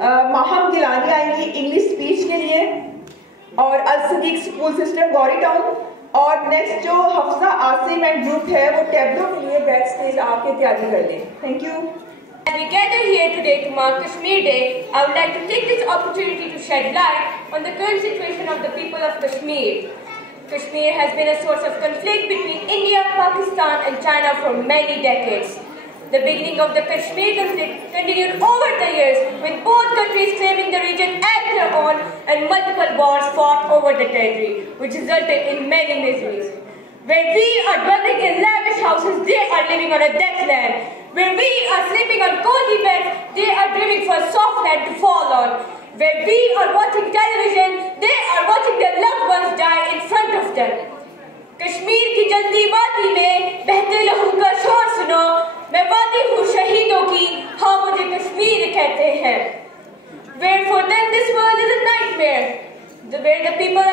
माहम गिलानी आएंगी English speech के लिए, और Al Sadiq school system Ghauri town, और नेक्स्ट जो हफ्सा आसिम एंड ग्रुप है वो टैबलो के लिए बैक स्टेज आके तैयारी कर लें। Thank you. As we gather here today to mark Kashmir Day, I would like to take this opportunity to shed light on the current situation of the people of Kashmir. Kashmir has been a source of conflict between India, Pakistan and China for many decades. The beginning of the Kashmir conflict continued over the years, with both countries claiming the region as their own and multiple wars fought over the territory, which resulted in many miseries. Where we are dwelling in lavish houses, they are living on a death land. Where we are sleeping on cozy beds, they are dreaming for soft land to fall on. Where we are watching television, they are watching their loved ones die in front of them. Kashmir की जल्दी वादी में बहते लहू का शोर सुनो, मैं वादी हूँ शहीदों की, हाँ मुझे कश्मीर कहते हैं. Where for them this world is a nightmare, where the people